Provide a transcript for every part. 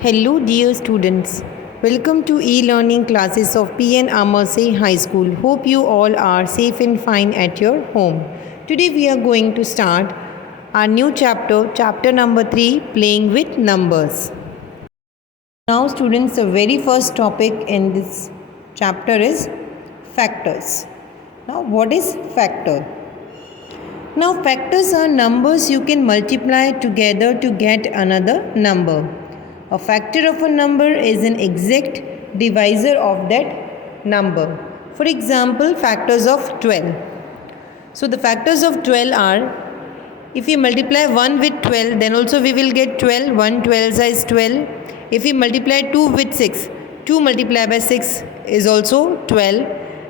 Hello, dear students. Welcome to e-learning classes of PN Amerse High School. Hope you all are safe and fine at your home. Today we are going to start our new chapter number 3, playing with numbers. Now, students, the very first topic in this chapter is factors. Now, what is factor? Now, factors are numbers you can multiply together to get another number. A factor of a number is an exact divisor of that number. For example, factors of 12. So, the factors of 12 are, if we multiply 1 with 12, then also we will get 12. 1 12 is 12. If we multiply 2 with 6, 2 multiplied by 6 is also 12.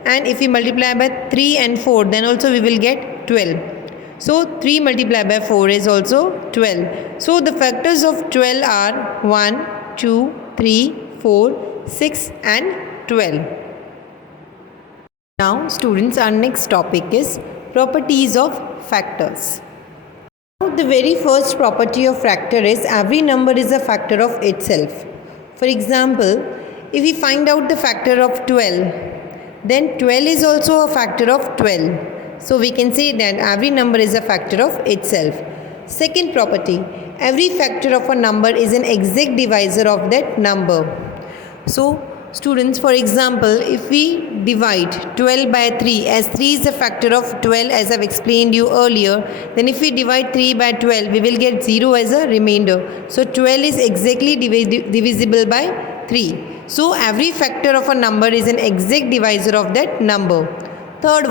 And if we multiply by 3 and 4, then also we will get 12. So 3 multiplied by 4 is also 12. So the factors of 12 are 1, 2, 3, 4, 6 and 12. Now students, our next topic is properties of factors. Now the very first property of factor is every number is a factor of itself. For example, if we find out the factor of 12, then 12 is also a factor of 12. So we can say that every number is a factor of itself. Second property, every factor of a number is an exact divisor of that number. So students, for example, if we divide 12 by 3, as 3 is a factor of 12 as I've explained you earlier, then if we divide 3 by 12, we will get 0 as a remainder. So 12 is exactly divisible by 3. So every factor of a number is an exact divisor of that number. Third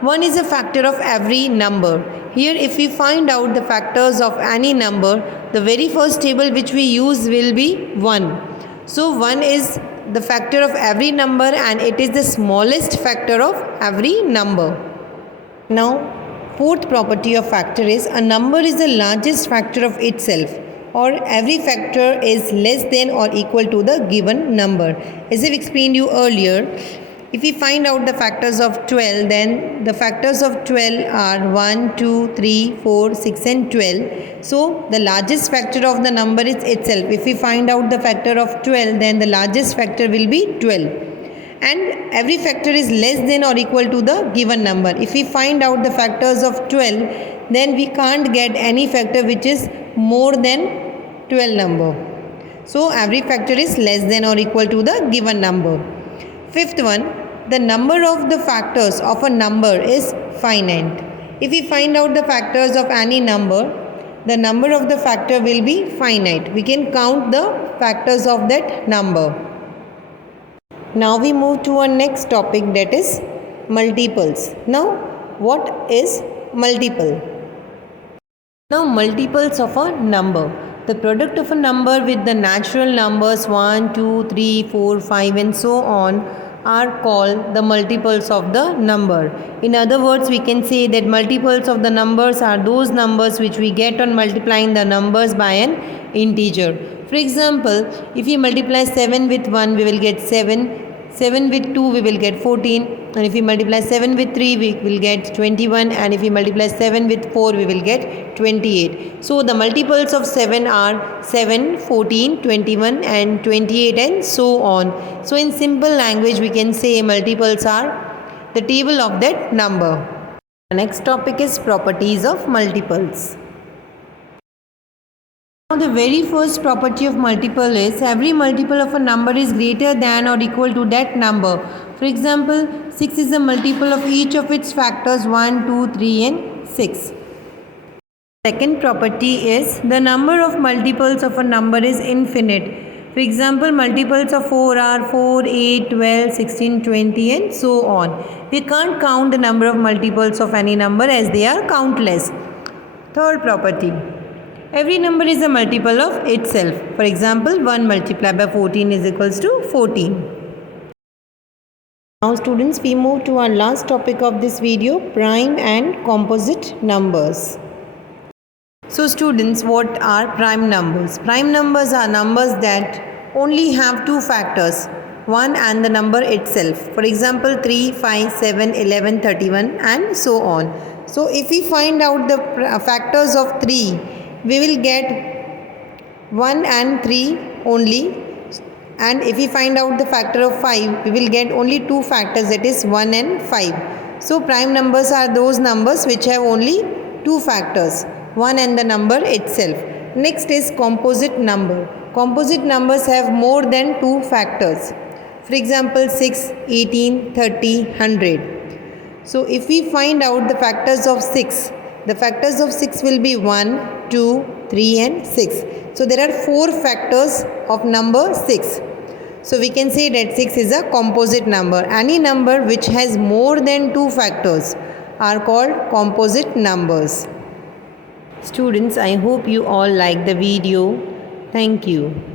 one is a factor of every number. Here if we find out the factors of any number, the very first table which we use will be 1. So 1 is the factor of every number and it is the smallest factor of every number. Now, fourth property of factor is a number is the largest factor of itself, or every factor is less than or equal to the given number. As I've explained you earlier, if we find out the factors of 12, then the factors of 12 are 1, 2, 3, 4, 6 and 12. So, the largest factor of the number is itself. If we find out the factor of 12, then the largest factor will be 12. And every factor is less than or equal to the given number. If we find out the factors of 12, then we can't get any factor which is more than 12 number. So, every factor is less than or equal to the given number. Fifth one, the number of the factors of a number is finite. If we find out the factors of any number, the number of the factor will be finite. We can count the factors of that number. Now we move to our next topic, that is multiples. Now, what is multiple? Now, multiples of a number. The product of a number with the natural numbers 1, 2, 3, 4, 5 and so on are called the multiples of the number. In other words, we can say that multiples of the numbers are those numbers which we get on multiplying the numbers by an integer. For example, if we multiply 7 with 1, we will get 7. 7 with 2, we will get 14. And if we multiply 7 with 3, we will get 21. And if we multiply 7 with 4, we will get 28. So, the multiples of 7 are 7, 14, 21 and 28 and so on. So, in simple language, we can say multiples are the table of that number. The next topic is properties of multiples. Now the very first property of multiple is every multiple of a number is greater than or equal to that number. For example, 6 is a multiple of each of its factors 1, 2, 3 and 6. Second property is the number of multiples of a number is infinite. For example, multiples of 4 are 4, 8, 12, 16, 20 and so on. We can't count the number of multiples of any number as they are countless. Third property. Every number is a multiple of itself. For example, 1 multiplied by 14 is equals to 14. Now students, we move to our last topic of this video, prime and composite numbers. So students, what are prime numbers? Prime numbers are numbers that only have two factors, 1 and the number itself. For example, 3, 5, 7, 11, 31 and so on. So if we find out the factors of 3, we will get 1 and 3 only, and if we find out the factor of 5, we will get only two factors, that is 1 and 5. So prime numbers are those numbers which have only two factors, 1 and the number itself. Next is composite number. Composite numbers have more than two factors. For example, 6, 18, 30, 100. So if we find out the factors of 6, the factors of 6 will be 1, 2, 3 and 6. So there are four factors of number 6. So we can say that 6 is a composite number. Any number which has more than two factors are called composite numbers. Students, I hope you all like the video. Thank you.